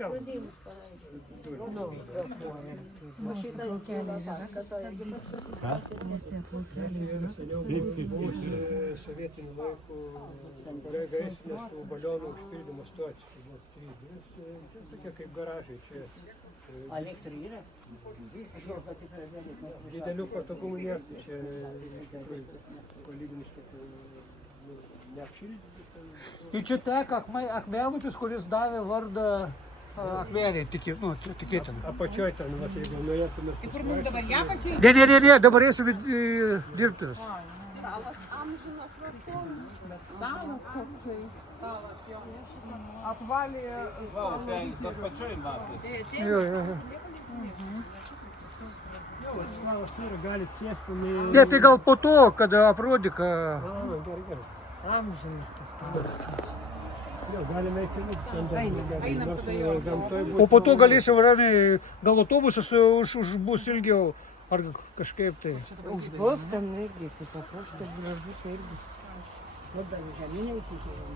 gal sovietinių laikų gaisrinės su balionų užpildymo situacija. Tokie kaip garažai čia. Didelių patogumų nėra, čia palyginus neapšildyti. Ir čia teka akmenupis, kuris davė vardą akmeniai, tikėtina. Apačioj ten, jeigu nuėtume. Tai kur mums dabar ją pačiai? Ne, dabar eisim į dirbtuves. Salas amžinas vartojimas. Salas toksai. Salas jo. Apvalė. Jo. Slavas turi, gali tiesti. Ne, tai gal po to, kada aprodyk. Gerai. Amžinas tas talas. Galime eiti O po to galėsim ramiai, gal autobusas bus ilgiau, ar kažkaip tai. Užbus ten irgi, tai paprastas gražus irgi. O dar žeminiai įsikėlėm.